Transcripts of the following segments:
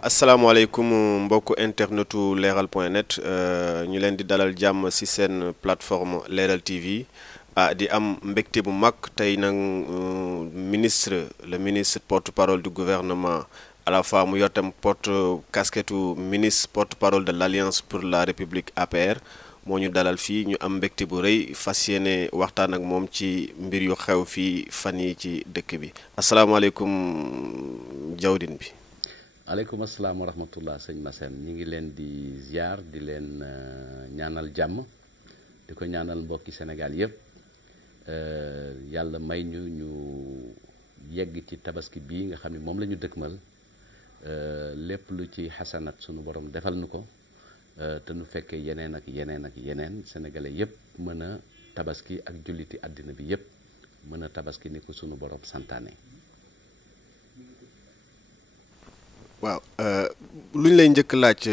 asalaamaaleykum mbokku internetu leeral point net ñu leen di dalal jàmm ci seen plateforme leeral TV di am mbégte bu mag tey nag le ministre porte-parole du gouvernement à la fois mu yor tam casquette ministre porte-parole de l'Alliance pour la République APR moo ñu dalal fii ñu am mbégte bu rëy fas yéene waxtaan ak moom ci mbir yu xew fii fan yi ci dëkk bi asalaamaaleykum jawdin bi. aleykum asalaam wa rahmatullah sëñ Massène ñi ngi leen di ziar di leen ñaanal jàmm di ko ñaanal mbokki Sénégal yëpp yàlla may ñu yegg ci tabaski bii nga xam ne moom la ñu dëkkmal lépp lu ci xasanat sunu borom defal nu ko te nu fekkee yeneen ak yeneen ak yeneen sénégalais yëpp mën a tabaski ak julliti àddina bi yëpp mën a tabaski ni ko sunu borom santaane. waaw lu ñu lay njëkk laaj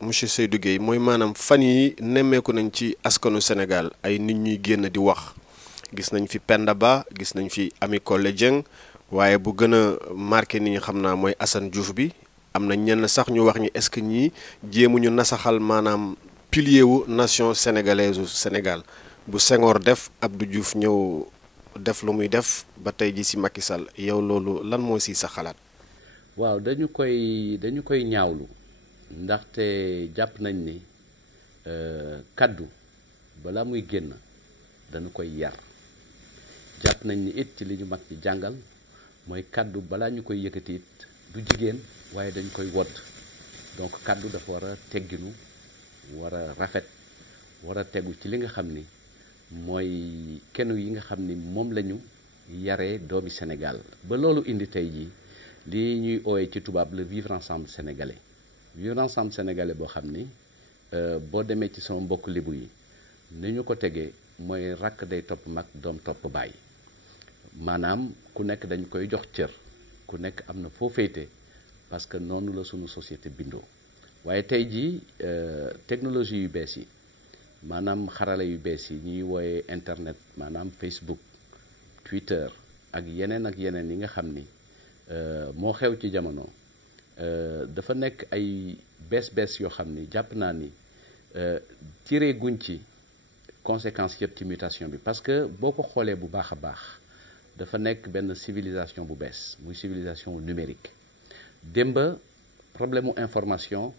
monsieur Seydou Gueye mooy maanaam fan yi nemmeeku nañ ci askanu Sénégal ay nit ñuy génn di wax gis nañ fi Penda Ba gis nañ fi Ami Collé Dieng waaye bu gën a marqué ni ñu xam naa mooy Assane Diouf bi am na ñenn sax ñu wax ñi est-ce que ñii jéemuñu nasaxal maanaam pilier wu nation sénégalaise Sénégal bu Senghor def Abdou Diouf ñëw def lu muy def ba tey ji ci Macky Sall yow loolu lan moo ci sa xalaat. waaw dañu koy ñaawlu ndaxte jàpp nañ ni kaddu balaa muy génn dañu koy yar jàpp nañ ni it ci li ñu mag ci jàngal mooy kaddu balaa ñu koy yëkkati it du jigéen waaye dañu koy wodd donc kaddu dafa war a tegginu war a rafet war a tegu ci li nga xam ni mooy kenn yi nga xam ni moom la ñu yaree doomi Sénégal ba loolu indi tey jii li ñuy ooyee ci tubaab le vivre ensemble sénégalais boo xam ni boo demee ci sama mbokk libu yi ni ñu ko tegee mooy rakk day topp mag doom topp baay maanaam ku nekk dañu koy jox cër ku nekk am na foo féete parce que noonu la sunu société bindoo waaye tey jii technologie yu bees yi maanaam xarala yu bees yi ñuy wooyee internet maanaam Facebook Twitter ak yeneen yi nga xam ni moo xew ci jamono dafa nekk ay bees yoo xam ni jàpp naa ni tiré guñ ci conséquences yëpp ci mutation bi parce que boo ko xoolee bu baax a baax dafa nekk benn civilisation bu bees muy civilisation numérique démba problème mu information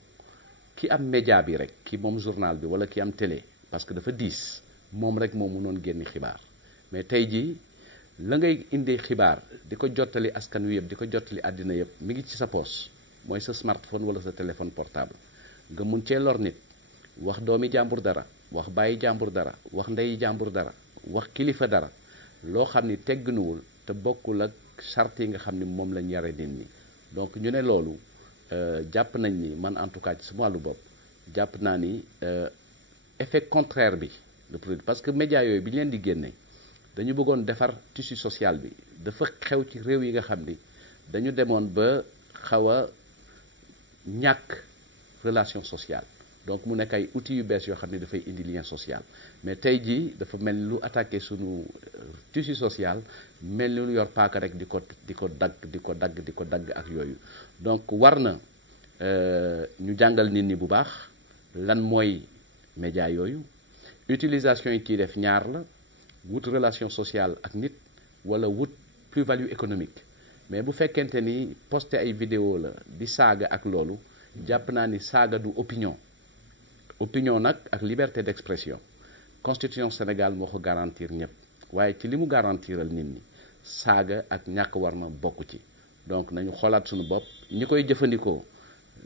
ki am média bi rek ki moom journal bi wala ki am télé parce que dafa diis moom rek moo mënoon génni xibaar mais tey jii la ngay indi xibaar di ko jottali askan wi yëpp di ko jottali àddina yëpp mi ngi ci sa poche mooy sa smartphone wala sa téléphone portable nga mun cee lor nit wax doomi jàmbur dara wax bàyyi jàmbur dara wax ndeyi jàmbur dara wax kilifa dara loo xam ni tegginuwul te bokkul ak charte yi nga xam ni moom lañ yare nit ñi donc ñu ne loolu jàpp nañ ni man en tout cas ci sama wàllu bopp jàpp naa ni effet contraire bi le produit parce que médias yooyu bi ñu leen di génne dañu bëggoon defar tissu social bi dafa xew ci réew yi nga xam ni dañu demoon ba xaw a ñàkk relation sociale donc mu nekk ay outils yu bees yoo xam ne dafay indi lien social mais tey jii dafa mel ni lu attaqué sunu tissu social mel ni lu yor paaka rek di ko dagg ak yooyu donc war na ñu jàngal nit ñi bu baax lan mooy média yooyu utilisation yi ciy def ñaar la wut relation sociale ak nit wala wut plus-value économique mais bu fekkente ni posté ay vidéo la di saaga ak loolu jàpp naa ni saaga du opinion nag ak liberté d'expression constitution Sénégal moo ko garantir ñëpp waaye ci li mu garantiral nit ñi saaga ak ñàkk war ma bokk ci donc nañu xoolaat suñu bopp ñi koy jëfandikoo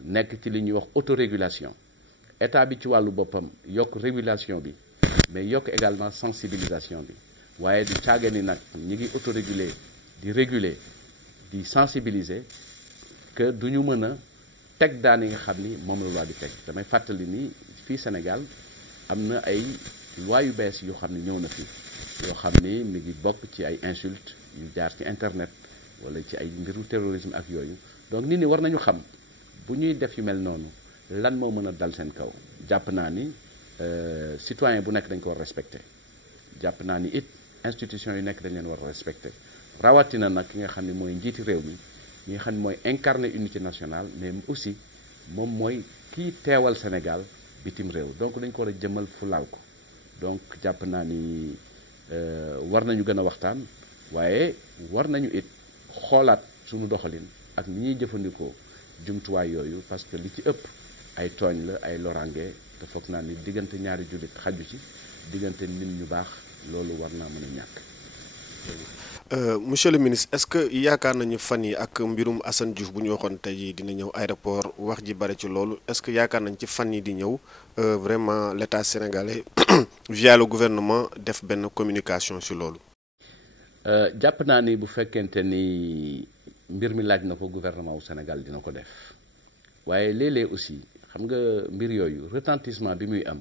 nekk ci li ñuy wax autorégulation état bi ci wàllu boppam yokk régulation bi mais yokk également sensibilisation bi waaye di caaga ni nag ñi ngi autoréguler di réguler di sensibiliser que du ñu mën a teg daan yi nga xam ni moom la loi di teg damay fàttali ni fii Sénégal am na ay loi yu bees yoo xam ne ñëw na fi yoo xam ni mi ngi bokk ci ay insultes yu jaar ci internet wala ci ay mbiru terrorisme ak yooyu donc nit ñi war nañu xam bu ñuy def yu mel noonu lan moo mën a dal seen kaw jàpp naa ni citoyen bu nekk dañ ko war respecté jàpp naa ni it institution yu nekk dañ leen war a respecté rawatina nag ki nga xam ne mooy njiiti réew mi mi nga xam ne mooy incarner unité nationale mais aussi moom mooy kii teewal Sénégal bitim réew donc dañ ko war a jëmal fulaal ko donc jàpp naa ni war nañu gën a waxtaan waaye war nañu it xoolaat suñu doxalin ak ni ñuy jëfandikoo jumtuwaay yooyu parce que li ci ëpp ay tooñ la ay lorange te foog naa ni diggante ñaari jullit xaju ci diggante nit ñu baax loolu war naa mën a ñàkk. Monsieur le ministre est-ce que yaakaar nañu fan yi ak mbirum Assane Diouf bu ñu waxoon tey dina ñëw aéroport wax ji bari ci loolu est-ce que yaakaar nañ ci fan yi di ñëw vraiment l'État sénégalais via le gouvernement def benn communication ci loolu. jàpp naa ni bu fekkente ni mbir mi laaj na ko gouvernement wu Sénégal dina ko def waaye léeg-léeg aussi xam nga mbir yooyu retentissement bi muy am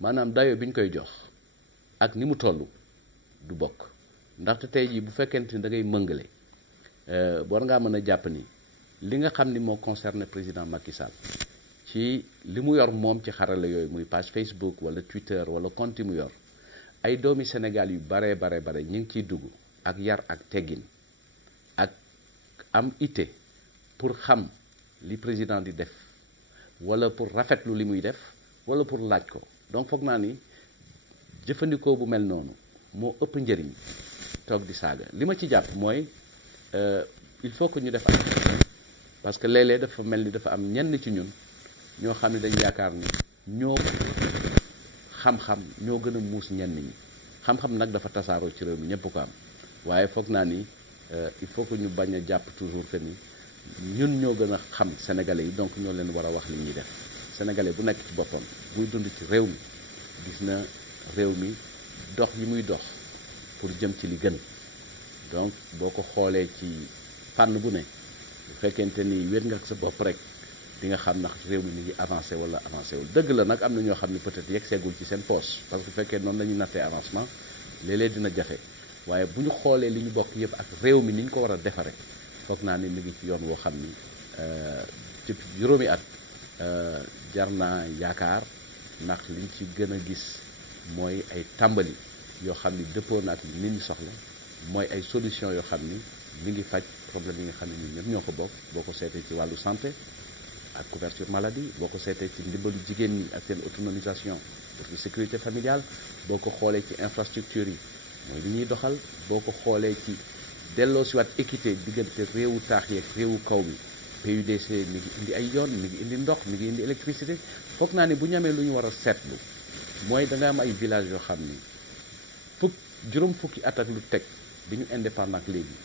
maanaam dayo bi ñu koy jox ak ni mu toll du bokk ndaxte tey jii bu fekkente ni da ngay mëngale war ngaa mën a jàpp ni li nga xam ni moo concerne président Macky Sall ci li mu yor moom ci xarala yooyu muy page Facebook wala Twitter wala compte mu yor ay doomi Sénégal yu bare ñu ngi ciy dugg ak yar ak teggin ak am ité pour xam li président di def wala pour rafetlu li muy def wala pour laaj ko donc foog naa ni jëfandikoo bu mel noonu moo ëpp njëriñ toog di saaga li ma ci jàpp mooy il faut que ñu def attention parce que léeg-léeg dafa mel ni dafa am ñenn ci ñun ñoo xam ne dañu yaakaar ni ñoo xam-xam ñoo gën a muus ñenn ñi xam-xam nag dafa tasaaroo ci réew mi ñëpp ko am waaye foog naa ni il faut que ñu bañ a jàpp toujours que ni ñun ñoo gën a xam sénégalais yi donc ñoo leen war a wax li ñuy def sénégalais bu nekk ci boppam buy dund ci réew mi gis na réew mi dox yi muy dox pour jëm ci li gën donc boo ko xoolee ci fànn bu ne bu fekkente ni wéet nga ak sa bopp rek di nga xam ndax réew mi ngi avancé wala avancé wul dëgg la nag am na ñoo xam ne peut-être yegg seegul ci seen poche parce que bu fekkee noonu la ñuy nattee avancement léeg-léeg dina jafe waaye bu ñu xoolee li ñu bokk yëpp ak réew mi ni ñu ko war a defare foog naa ni mi ngi ci yoon woo xam ni ci juróomi at jar naa yaakaar ndax liñ ci gën a gis mooy ay tàmbali yoo xam ni dëppoo na ak nit ñi soxla mooy ay solution yoo xam ni mi ngi faj problème yi nga xam ne ñun ñëpp ñoo ko bokk boo ko seetee ci wàllu santé ak couverture maladie boo ko seetee ci ndimbalu jigéen ñi ak seen autonomisation de sécurité familiale boo ko xoolee ci infrastructure yi mooy li ñuy doxal boo ko xoolee ci delloo si waat équité diggante réewu taax yeeg réewu kaw mi PUDC mi ngi indi ay yoon mi ngi indi ndox mi ngi indi électricité foog naa ni bu ñu amee lu ñu war a seetlu mooy da nga am ay village yoo xam ni juróom fukki at ak lu teg bi ñu indépendant ak léegi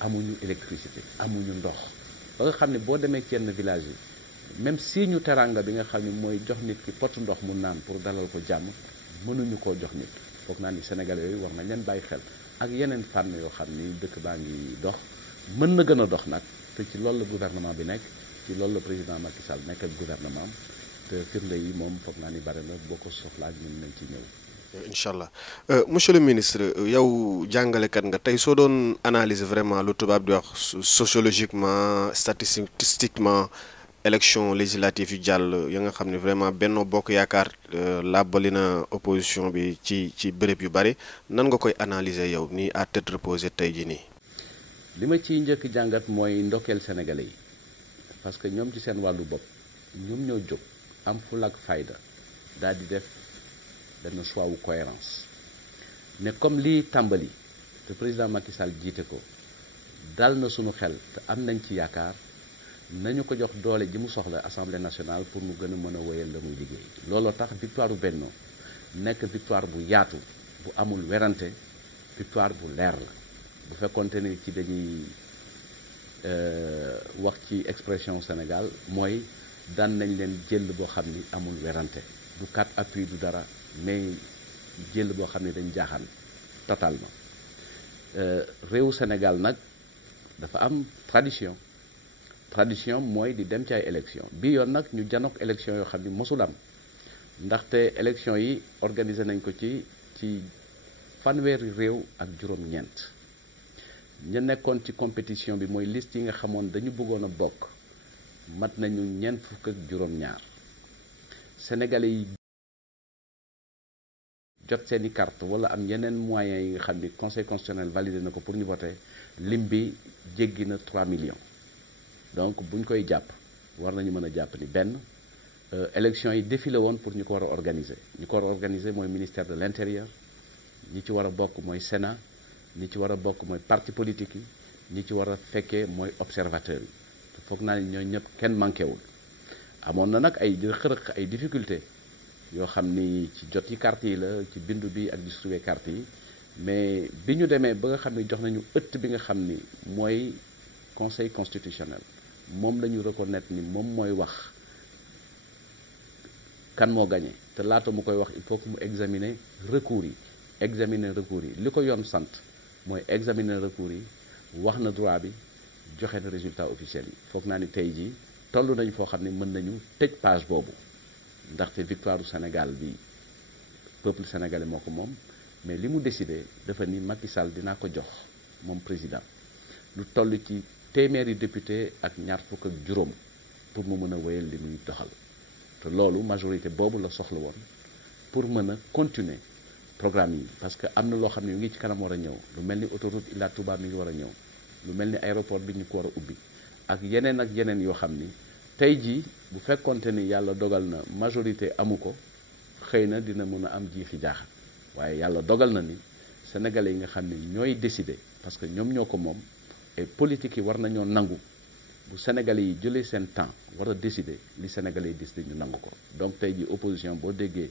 amuñu électricité amuñu ndox ba nga xam ne boo demee ci yenn village yi même si ñu teranga bi nga xam ne mooy jox nit ki potu ndox mu naan pour dalal ko jàmm mënuñu koo jox nit foog naa ni Sénégalais yooyu war nañ leen bàyyi xel ak yeneen fànn yoo xam ni dëkk baa ngi dox mën na gën a dox nag te ci loolu la gouvernement bi nekk ci loolu la président Macky Sall nekk ak gouvernement am te firnde yi moom foog naa ni bare na boo ko soxlaa mën nañ ci ñëw. incha allah monsieur le ministre yow jàngalekat nga tey soo doon analyser vraiment lu tubaab di wax sociologiquement statistiquement élection législative yu jàll ya nga xam ne vraiment Benno Bokk Yaakaar làbbali na opposition bi ci béréb yu bari nan nga koy analyser yow nii à tête reposée tey jii nii. li ma ciy njëkk jàngat mooy ndokkeel sénégalais yi parce que ñoom ci seen wàllu bopp ñoom ñoo jóg am fulla ak fayda daal di def benn choix wu cohérence ne comme lii tàmbali te président Macky Sall jiite ko dal na sunu xel te am nañ ci yaakaar nañu ko jox doole ji mu soxla assemblée nationale pour mu gën a mën a wéyal la muy liggéey looloo tax victoire bu Benno nekk victoire bu yaatu bu amul werante victoire bu leer la bu fekkonte ni ci dañuy wax ci expression Sénégal mooy daan nañ leen jël boo xam ni amul werante du quatre appui du dara mais jël boo xam ne dañ jaaxaan totalement réewu Sénégal nag dafa am tradition mooy di dem ci ay élection bi yoon nag ñu janook élection yoo xam ni mosul am ndaxte élection yi organisé nañ ko ci fanweeri réew ak juróom-ñeent ña nekkoon ci compétition bi mooy liste yi nga xamoon dañu bëggoon a bokk mat nañu ñeent fukk ak juróom-ñaar sénégalais yi jot seeni carte wala am yeneen moyens yi nga xam ni conseil constitutionnel validé na ko pour ñu voter lim bi jéggi na 3 millions donc buñ koy jàpp war nañu mën a jàpp ni benn élection yi défilé woon pour ñu ko war a organiser ñu ko war a organiser mooy ministère de l'intérieur, ñi ci war a bokk mooy Sénat, ñi ci war a bokk mooy parti politique yi, ñi ci war a fekkee mooy observateurs yi te foog naa ni ñooñu ñëpp kenn manqué wul. amoon na nag ay xërëq ay difficultés yoo xam ni ci jot yi carte yi la, ci bindu bi ak distribuer carte yi, mais bi ñu demee ba nga xam ni jox nañu ëtt bi nga xam ni mooy conseil constitutionnel, moom la ñu reconnaître ni moom mooy wax kan moo gagné te laata mu koy wax il faut que mu examiner recours yi. li ko yoon sant mooy examiner recours yi, wax na droit bi, joxe na résultat officiel yi. foog naa ni tey jii toll nañu foo xam ne mën nañu tëj page boobu ndaxte victoire du Sénégal bi peuple sénégalais moo ko moom, mais li mu décidé dafa ni Macky Sall dinaa ko jox moom président lu toll ci téeméeri député ak ñaar fukk ak juróom pour mu mën a wéyal li muy doxal te loolu majorité boobu la soxla woon pour mën a continuer programme yi. parce que am na loo xam ne yu ngi ci kanam war a ñëw, lu mel ni autoroute Ila Touba mi ngi war a ñëw, lu mel ni aéroport bi ñu ko war a ubbi ak yeneen yoo xam ni tey jii bu fekkonte ni yàlla dogal na majorité amu ko xëy na dina mën a am jiixi jaaxa, waaye yàlla dogal na ni sénégalais yi nga xam ne ñooy décider parce que ñoom ñoo ko moom et politique yi war nañoo nangu bu sénégalais yi jëlee seen temps war a décider li sénégalais yi décider ñu nangu ko. donc tey jii opposition boo déggee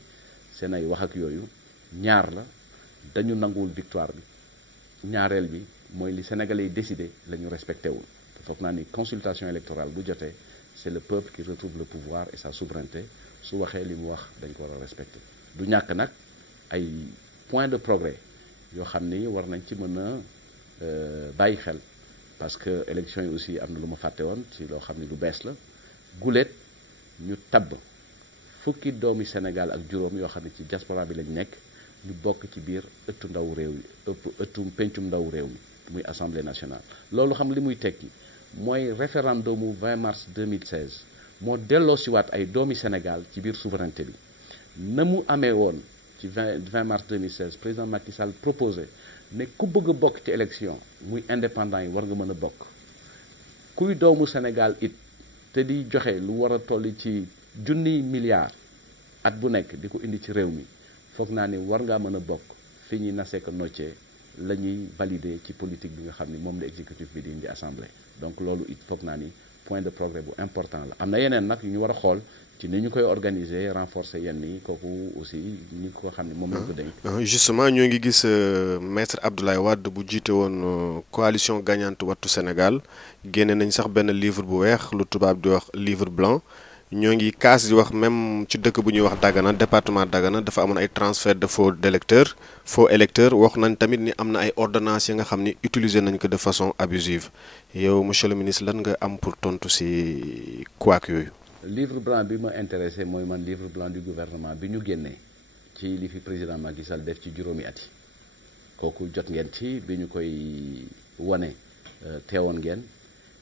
seen ay wax ak yooyu ñaar la, dañu nanguwul victoire bi, ñaareel bi mooy li sénégalais yi décider la ñu respecté wul. foog naa ni consultation électorale bu jotee c'est le peuple qui retrouve le pouvoir et sa souveraineté. su waxee li mu wax dañ ko war a respecter. du ñàkk nag ay point de progrès yoo xam ni war nañ ci mën a bàyyi xel parce que élection yi aussi am na lu ma fàtte woon ci loo xam ni lu bees la. guléet ñu tabb fukki doomi Sénégal ak juróom yoo xam ne ci diaspora bi lañ nekk ñu bokk ci biir ëttu ndaw réew yi ëttu pencum ndaw réew mi muy assemblée nationale. loolu xam li muy tekki mooy référendumu 20 mars 2016 moo delloo siwaat ay doomi Sénégal ci biir souveraineté bi na mu amee woon ci 20 mars 2016 président Macky Sall proposé ne ku bëgg a bokk ci élection muy indépendant yi war nga mën a bokk kuy doomu Sénégal it te di joxe lu war a toll ci junniy milliards at bu nekk di ko indi ci réew mi foog naa ni war ngaa mën a bokk fi ñuy nasee ko noccee la ñuy valider ci politique bi nga xam ni moom la exécutif bi di indi assemblée. donc loolu it foog naa ni point de progrès bu important la. am na yeneen nag yu ñu war a xool ci ni ñu koy organiser renforcer yenn yi kooku aussi ñi ko xam ne moom lañ ko dénk. justement ñoo ngi gis maître Abdoulaye Wade bu jiite woon coalition gagnante wattu Sénégal génne nañ sax benn livre bu weex lu tubaab di wax livre blanc. ñoo ngi kaas di wax même ci dëkk bu ñuy wax Dagana département Dagana dafa amoon ay transfert de faux électeurs wax nañ tamit ni am na ay ordonnances yi nga xam ni utiliser nañ ko de façon abusive. yow monsieur le ministre lan nga am pour tontu ci couac yooyu. livre blanc bi ma intéressé mooy man livre blanc du gouvernement bi ñu génnee ci li fi président Macky Sall def ci juróomi at yi kooku jot ngeen ci bi ñu koy wane teewoon ngeen.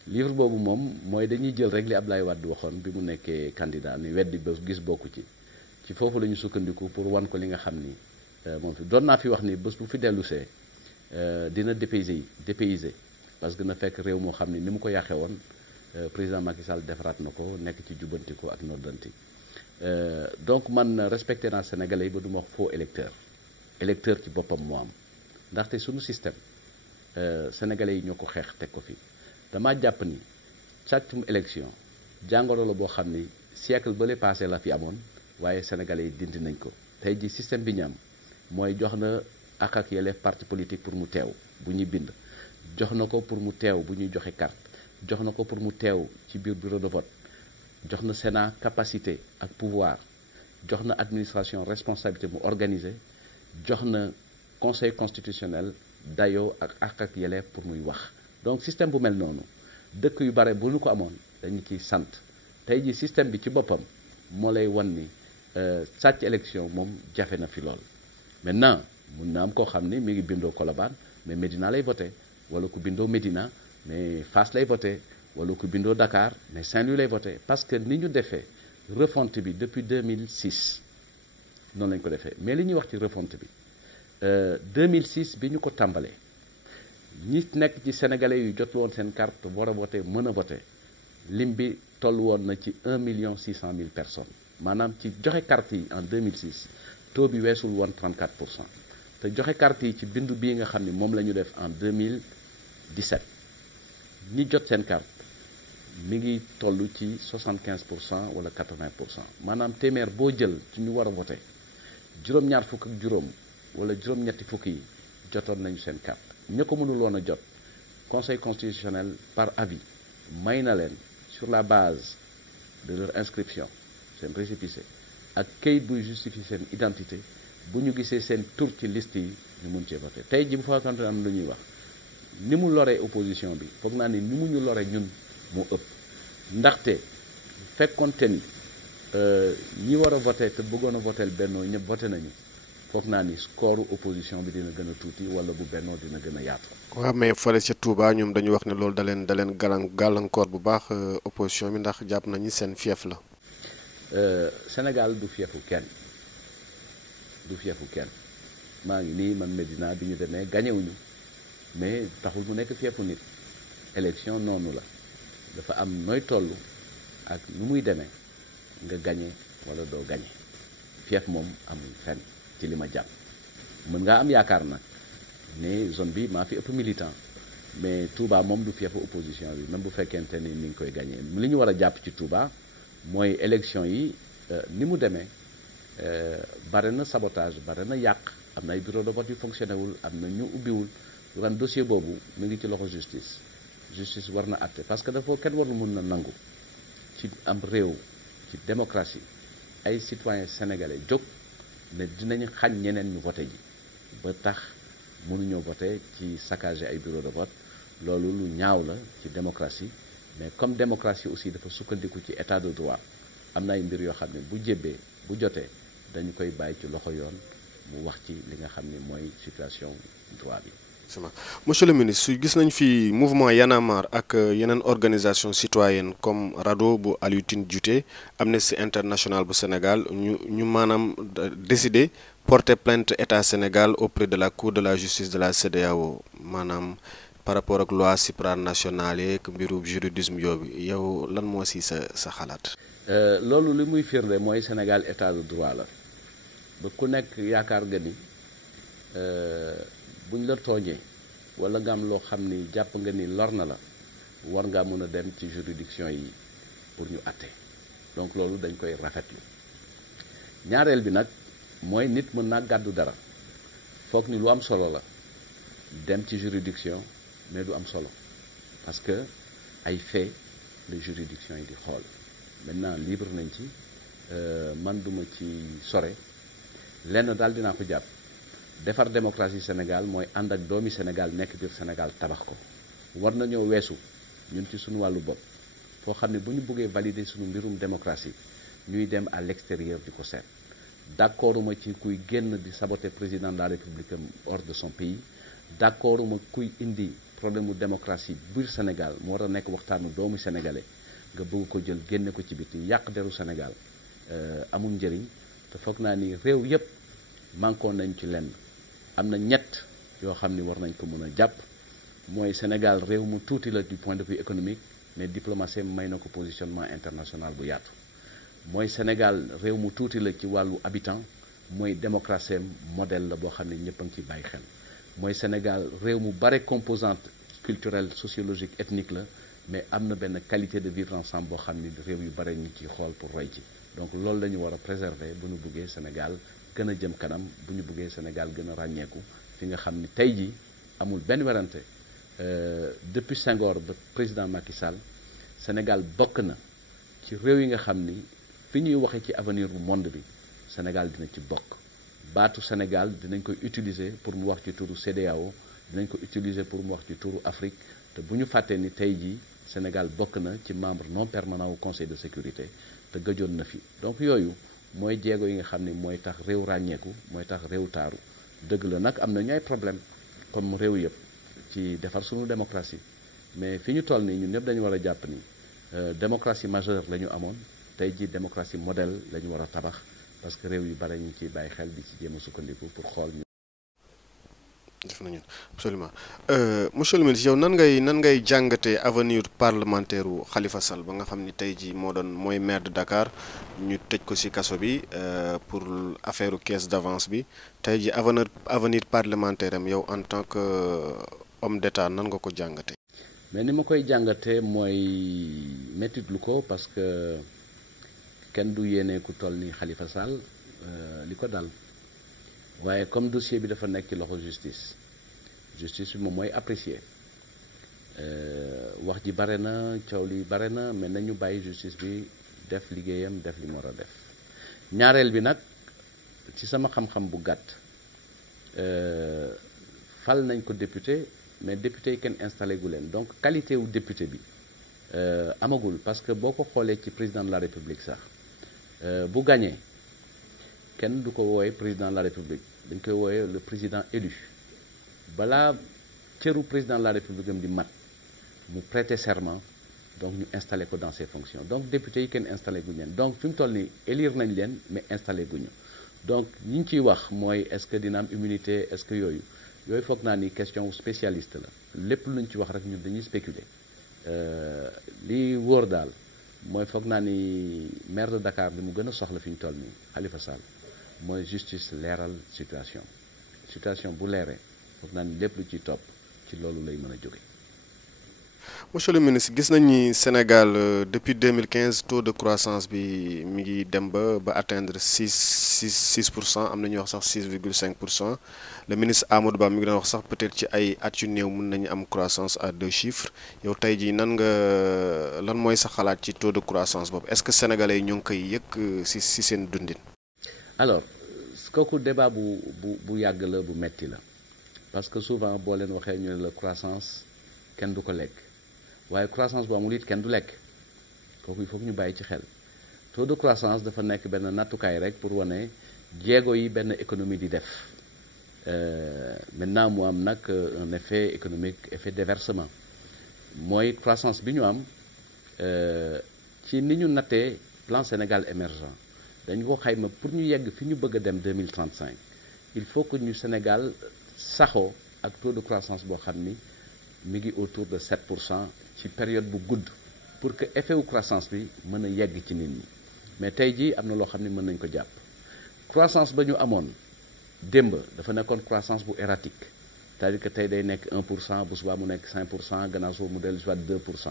livre boobu moom mooy dañuy jël rek li Abdoulaye Wade waxoon bi mu nekkee candidat ni weddi ba gis bokku ci foofu la ñu sukkandiku pour wan ko li nga xam ni moom fi doon naa fi wax ni bés bu fi dellusee dina dépayser parce que na fekk réew moo xam ni ni mu ko yàqee woon président Macky Sall defaraat na ko nekk ci jubbanti ko ak noddanti donc man respecté naa Sénégalais yi ba du ma wax faux électeur ci boppam moo am ndaxte suñu système Sénégalais yi ñoo ko xeex teg ko fi. dama jàpp ni sàccum élection jàngoro la boo xam ni siècle ba le passé la fi amoon waaye sénégalais yi dindi nañ ko tey ji système bi ñu am mooy jox na ak yelleef parti politique pour mu teew bu ñuy bind jox na ko pour mu teew bu ñuy joxe carte jox na ko pour mu teew ci biir bureau de vote jox na Sénat capacité ak pouvoir jox na administration responsabilité mu organiser jox na conseil constitutionnel dayoo ak yelleef pour muy wax. donc système bu mel noonu dëkk yu bare bu ñu ko amoon dañu ciy sant tey ji système bi ci boppam moo lay wan ni sàcc élection moom jafe na fi lool. maintenant mun na am koo xam ni mi ngi bindoo Colobane mais Médina lay voté wala ku bindoo Médina mais Fass lay voté wala ku bindoo Dakar mais Saint-Louis lay voté parce que ni ñu defee refonte bi depuis 2006 noonu lañ ko defee mais li ñuy wax ci refonte bi 2006 bi ñu ko tàmbalee. ñi nekk ci sénégalais yu jot woon seen carte war a voté mën a voté lim bi toll woon na ci 1,6 million personnes maanaam ci joxe carte yi en 2006 taux bi weesul woon 34%. te joxe carte yi ci bindu bii nga xam ne moom la ñu def en 2017 ñi jot seen carte mi ngi toll ci 75% wala 80%. maanaam téeméer boo jël ci ñu war a voté juróom-ñaar fukk ak juróom wala juróom-ñetti fukk yi jotoon nañu seen carte. ña ko mënul woon a jot conseil constitutionnel par avis may na leen sur la base de leur inscription seen récépissé ak kayit buy justifier seen identité bu ñu gisee seen tur ci liste yi ñu mun cee voté. tey ji bu fekkante am lu ñuy wax ni mu loree opposition bi foog naa ni mu ñu lore ñun moo ëpp ndaxte fekkonte ni ñi war a voté te bëggoon a voté Benno ñëpp voté nañu foog naa ni score opposition bi dina gën a tuuti wala bu Benno dina gën a yaatu. waaw mais fële ca Touba ñoom dañu wax ne loolu da leen gàllankoor bu baax opposition bi ndax jàpp nañu seen fief la. Sénégal du fiefu kenn maa ngi nii man Medina bi ñu demee gañewuñu mais taxul mu nekk fiefu nit. élection noonu la dafa am nooy toll ak nu muy demee nga gañe wala doo gañe fief moom amul fenn ci li ma jàpp. mën ngaa am yaakaar nag ne zone bi maa fi ëpp militant mais Touba moom du fiefu opposition bi même bu fekkente ni ni ngi koy gañee li ñu war a jàpp ci Touba mooy élection yi ni mu demee bare na sabotage bare na yàq am na ay bureau de vote yu fonctionné wul am na ñu ubbiwul ren dossier boobu mu ngi ci loxo justice war na àtte parce que dafa kenn warul mun na nangu ci am réew ci démocratie ay citoyens sénégalais jóg ne dinañu xañ ñeneen ñu voté ji ba tax mënuñoo voté ci saccager ay bureau de vote loolu lu ñaaw la ci démocratie mais comme démocratie aussi dafa sukkandiku ci état de droit am na ay mbir yoo xam ne bu jébbee bu jotee dañu koy bàyyi ci loxo yoon mu wax ci li nga xam ne mooy situation droit bi. Monsieur le ministre gis nañ fi mouvement Y en a marre ak yeneen organisation citoyenne comme RADDHO bu Aliou Tine jiite Amnesty International bu Sénégal ñu maanaam décider porter plainte état Sénégal auprès de la cour de la justice de la CEDEAO maanaam par rapport ak loi supranationale yeeg mbiru juridisme yoobu yow lan moo si sa xalaat. loolu li muy firnde mooy Sénégal état de droit la ba ku nekk yaakaar nga ni buñ la tooñee wala nga am loo xam ni jàpp nga ni lor na la war ngaa mën a dem ci juridiction yi pour ñu àtte donc loolu dañ koy rafetlu ñaareel bi nag mooy nit mën naa gàddu dara foog ni lu am solo la dem ci juridiction mais du am solo parce que ay fait les juridictions yi di xool maintenant libre nañ ci man duma ci sore lenn daal dinaa ko jàpp defar démocratie Sénégal mooy ànd ak doomi Sénégal nekk biir Sénégal tabax ko war nañoo weesu ñun ci suñu wàllu bopp foo xam ne bu ñu bëggee valider suñu mbirum démocratie ñuy dem à l'extérieur di ko seet d'accorduma ci kuy génn di saboter président de la République hors de son pays d'accorduma kuy indi problème mu démocratie biir Sénégal mu war a nekk waxtaanu doomu sénégalais nga bëgg ko jël génne ko ci biti yàq deru Sénégal amul njëriñ te foog naa ni réew yépp mankoon nañ ci lenn am na ñett yoo xam ni war nañ ko mën a jàpp mooy Sénégal réew mu tuuti la du point de vue économique mais diplomatie may na ko positionnement international bu yaatu mooy Sénégal réew mu tuuti la ci wàllu habitant mooy démocratie modèle la boo xam ne ñëpp a ngi ciy bàyyi xel mooy Sénégal réew mu bare composante culturelle sociologique ethnique la mais am na benn qualité de vivre ensemble boo xam ni réew yu bare ñu ciy xool pour roy ci donc loolu la ñu war a préserver bu ñu bëggee Sénégal gën a jëm kanam bu ñu bëggee Sénégal gën a ràññeeku fi nga xam ni tey jii amul benn werante depuis Senghor ba président Macky Sall Sénégal bokk na ci réew yi nga xam ni fi ñuy waxee ci avenir bu monde bi Sénégal dina ci bokk baatu Sénégal dinañ koy utiliser pour mu wax ci turu CEDEAO dinañ ko utiliser pour mu wax ci turu Afrique te bu ñu fàttee ni tey jii Sénégal bokk na ci membre non permanent au Conseil de sécurité te gëjoon na fi donc yooyu mooy jéego yi nga xam ne mooy tax réew ràññeeku mooy tax réew taaru dëgg la nag am na ñu ay problème comme réew yëpp ci defar suñu démocratie mais fi ñu toll nii ñun ñëpp dañu war a jàpp ni démocratie majeure la ñu amoon tey ji démocratie modèle la ñu war a tabax parce que réew yu bare ñu ciy bàyyi xel di ci jéem a sukkandiku pour xool def nañu absolument monsieur le ministre yow nan ngay jàngatee avenir parlementaire u Khalifa Sall ba nga xam ni tey jii mooy maire de Dakar ñu tëj ko ci kaso bi pour affaire caisse d'avance bi tey jii avenir parlementaire am yow en tant que homme d'État nan nga ko jàngatee. mais ni ma koy jàngatee mooy mettitlu ko parce que kenn du yéene ku toll ni Khalifa Sall li ko dal. waaye comme dossier bi dafa nekk ci loxo justice bi moom mooy apprécier wax ji bare na coow li bare na mais nañu bàyyi justice bi def liggéeyam def li mu war a def ñaareel bi nag ci sama xam-xam bu gàtt fal nañ ko député mais député yi kenn installé gu leen donc qualité wu député bi amagul parce que boo ko xoolee ci président de la république sax bu gagné kenn du ko wooye président de la république dañ koy wooye le président élu balaa cëru président de la république am di mat mu prêter serment donc ñu installé ko dans ses fonctions donc député yi kenn installé guñu leen donc fi mu toll nii élire nañ leen mais installé guñu donc ñi ñu ciy wax mooy est-ce que dina am immunité est-ce que yooyu foog naa ni question spécialiste la lépp luñ ci wax rek ñun dañuy spéculer li wóor daal mooy foog naa ni maire de Dakar bi mu gën a soxla fi ñu toll nii Khalifa Sall mooy justice leeral situation bu leeree foog naa ni lépp lu ciy topp ci loolu lay mën a jóge. monsieur le ministre gis nañ ni Sénégal depuis 2015 taux de croissance bi mi ngi dem ba atteindre 6% am na ñuy wax sax 6,5%. le ministre Amadou Ba mi ngi doon wax sax peut-être ci ay at yu néew mën nañu am croissance à 2 chiffres yow tey jii lan mooy sa xalaat ci taux de croissance boobu est-ce que sénégalais yi ñoo ngi koy yëg ci seen dundin. alors kooku débat bu yàgg la bu metti la parce que souvent boo leen waxee ñu ne la croissance kenn du ko lekk waaye croissance bu amul it kenn du lekk kooku il faut que ñu bàyyi ci xel taux de croissance dafa nekk benn nattukaay rek pour wane jéego yi benn économie di def maintenant mu am nag un effet économique effet déversement mooy croissance bi ñu am ci ni ñu nattee plan Sénégal émergent dañu ko xayma pour ñu yegg fi ñu bëgg a dem 2035 il faut que ñu Sénégal saxoo ak taux de croissance boo xam ni mi ngi autour de 7% ci période bu gudd pour que effet wu croissance bi mën a yegg ci nit ñi mais tey jii am na loo xam ne mën nañ ko jàpp croissance ba ñu amoon démb dafa nekkoon croissance bu erratique c'est-à-dire que tey day nekk 1% bu subaa mu nekk 5% gannaaw suba mu dellu si waat 2%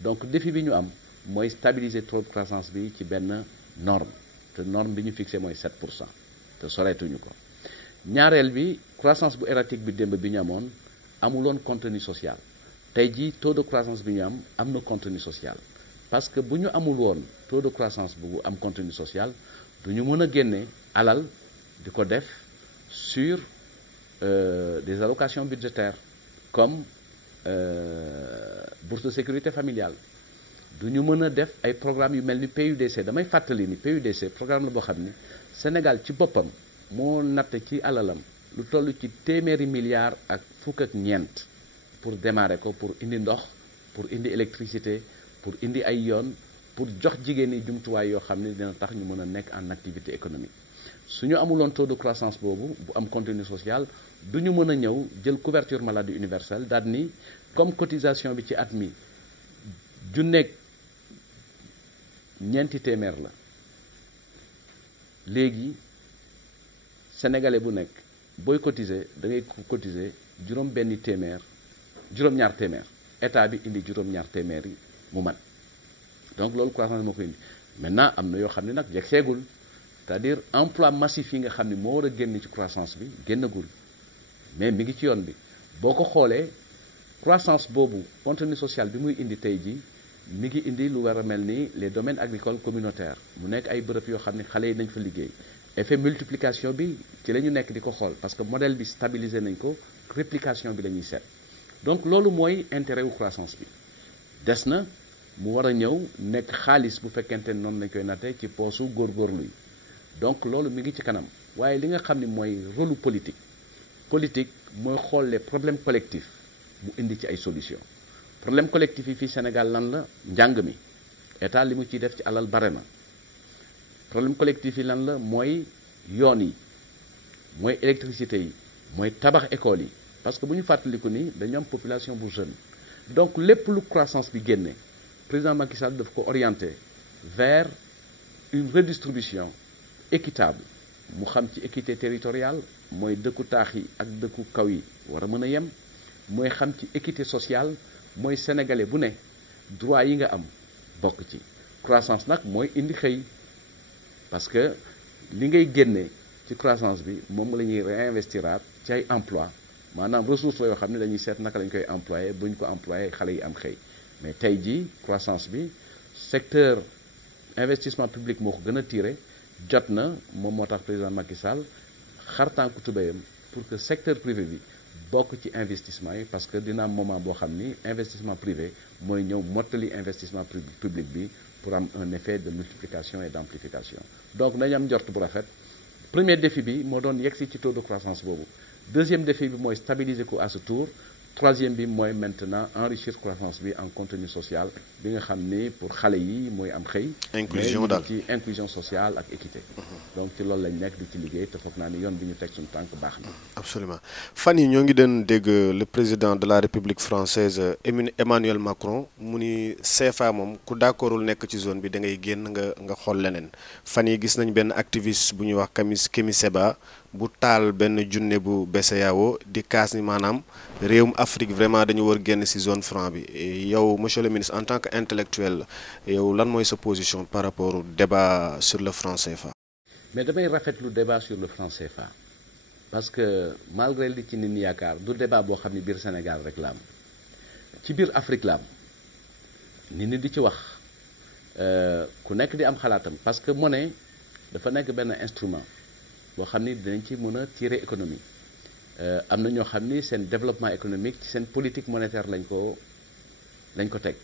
donc défi bi ñu am mooy stabiliser taux de croissance bi ci benn norme te norme bi ñu fixé mooy 7% te soreetuñu ko ñaareel bi croissance bu erratique bi démb bi ñu amoon amuloon contenu social tey jii taux de croissance bi ñu am na contenu social parce que bu ñu amul woon taux de croissance bu am contenu social du ñu mën a génne alal di ko def sur des allocations budgétaires comme bourse de sécurité familiale du ñu mën a def ay programmes yu mel ni PUDC damay fàttali ni PUDC programme la boo xam ni Sénégal ci boppam moo natt ci alalam lu toll ci téeméeri milliards ak fukk ak ñeent pour démarrer ko pour indi ndox pour indi électricité pour indi ay yoon pour jox jigéen ñi jumtuwaay yoo xam ne dina tax ñu mën a nekk en activité économique su ñu amuloon taux de croissance boobu bu am contenu social du ñu mën a ñëw jël couverture maladie universelle daal ni comme cotisation bi ci at mi junneeg ñeenti téeméer la léegi sénégalais bu nekk booy cotiser da ngay cotiser juróom-ñaar téeméer état bi indi juróom-ñaar téeméer yi mu mat donc loolu croissance moo ko indi maintenant am na yoo xam ne nag yegg seegul c'est-à-dire emploi massif yi nga xam ne moo war a génn ci croissance bi génnagul mais mi ngi ci yoon bi boo ko xoolee croissance boobu contenu social bi muy indi tey jii mi ngi indi lu war a mel ni les domaines agricoles communautaires mu nekk ay bërëb yoo xam ne xale yi nañ fa liggéey effet multiplication bi ci la ñu nekk di ko xool parce que modèle bi stabilisé nañ ko réplication bi la ñuy seet donc loolu mooy intérêt wu croissance bi des na mu war a ñëw nekk xaalis bu fekkente ne noonu lañ koy nattee ci poosu góorgóorlu yi donc loolu mi ngi ci kanam waaye li nga xam ne mooy rôle politique mooy xool les problèmes collectifs mu indi ci ay solutions problème collectif yi fii Sénégal lan la njàng mi état li mu ciy def ci alal bare na problème collectif yi lan la mooy yoon yi mooy électricité yi mooy tabax école yi parce que bu ñu fàttaliku ni dañu am population bu jeune donc lépp lu croissance bi génne président Macky Sall daf ko orienté vers une redistribution équitable mu xam ci équité territoriale mooy dëkku taax yi ak dëkku kaw yi war a mën a yem mooy xam ci équité sociale mooy sénégalais bu ne droit yi nga am bokk ci croissance nag mooy indi xëy parce que li ngay génne ci croissance bi moom la ñuy réinvestiraat ci ay emploi maanaam ressource la yoo xam ne dañuy seet naka lañ koy employé bu ñu ko employé xale yi am xëy mais tey jii croissance bi secteur investissement public moo ko gën a tiré jot na moom moo tax président Macky Sall xar tànku tubéyam pour que secteur privé bi bokk ci investissement yi parce que dina am moment boo xam ni investissement privé mooy ñëw mottali investissement public bi pour am un effet de multiplication et d'amplification donc nañu am njort bu rafet premier défi bi moo doon yegsi ci taux de croissance boobu deuxième défi bi mooy stabiliser ko à ce tour troisième bi mooy maintenant enrichir croissance bi en contenu social bi nga xam ni pour xale yi mooy am xëy inclusion daal ci inclusion sociale ak équité donc ci loolu lañ nekk di ci liggéey te foog naa ni yoon bi ñu teg suñu tànk baax na absolument fan yi ñoo ngi doon dégg le président de la République française Emmanuel Macron mu ni CFA moom ku d'accordul nekk ci zone bi da ngay génn nga xool leneen fan yi gis nañ benn activiste bu ñuy wax Kémi Séba bu taal benn junne bu BCEAO di kaas ni maanaam réewum Afrique vraiment dañu war génn ci zone franc bi yow monsieur le ministre en tant que intellectuel yow lan mooy sa position par rapport au débat sur le franc CFA. mais damay rafetlu débat sur le franc CFA parce que malgré li ci nit ñi yaakaar du débat boo xam ne biir Sénégal rek la am ci biir Afrique la am nit ñi di ci wax ku nekk di am xalaatam parce que monnaie dafa nekk benn instrument boo xam ni dinañ ci mën a tirer économie am na ñoo xam ni seen développement économique ci seen politique monétaire lañ ko teg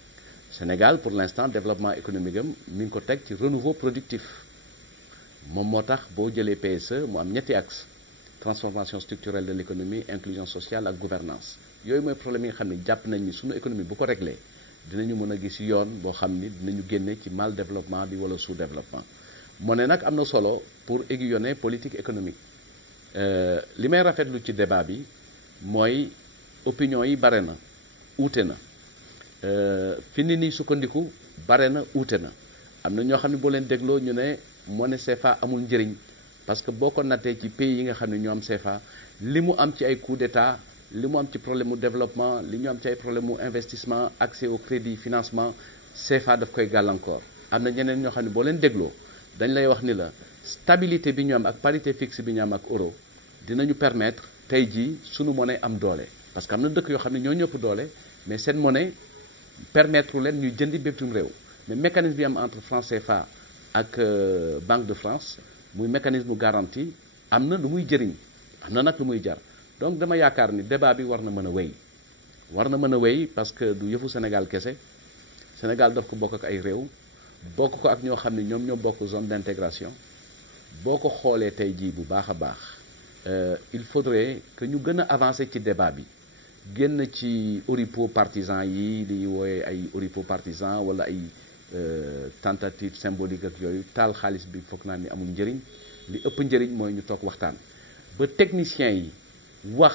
Sénégal pour l'instant développement économique am mi ngi ko teg ci renouveau productif moom moo tax boo jëlee PSE mu am ñetti axe transformation structurelle de l'économie inclusion sociale ak gouvernance yooyu mooy problème yi nga xam ne jàpp nañ ni suñu économie bu ko réglé dinañu mën a gis yoon boo xam ni dinañu génne ci mal développement bi wala sous développement monnaie nag am na solo pour aiguillonner politique économique li may rafetlu ci débat bi mooy opinion yi bare na uute na fi ni nii sukkandiku bare na uute na am na ñoo xam ne boo leen dégloo ñu ne monnaie CFA amul njëriñ parce que boo ko nattee ci pays yi nga xam ne ñoo am CFA li mu am ci ay coup d'état li mu am ci problème mu développement li ñu am ci ay problème mu investissement accès au crédit financement CFA daf koy gàllankoor am na ñeneen ñoo xam ne boo leen dégloo dañ lay wax ni la stabilité bi ñu am ak parité fixe bi ñu am ak euro dinañu permettre tey jii sunu monnaie am doole parce que am na dëkk yoo xam ne ñoo ñëpp doole mais seen monnaie permettre leen ñuy jëndi bétum réew mais mécanisme bi am entre franc CFA ak Banque de France muy mécanisme garantie am na lu muy jëriñ am na nag lu muy jar donc dama yaakaar ni débat bi war na mën a wéy parce que du yëfu Sénégal kese Sénégal daf ko bokk ak ay réew bokk ko ak ñoo xam ne ñoom ñoo bokk zone d'intégration boo ko xoolee tey jii bu baax a baax il faudrait que ñu gën a avancer ci débat bi génn ci oripeaux partisans yi li wooyee ay oripeaux partisans wala ay tentative symbolique ak yooyu taal xaalis bi foog naa ni amul njëriñ li ëpp njëriñ mooy ñu toog waxtaan ba techniciens yi wax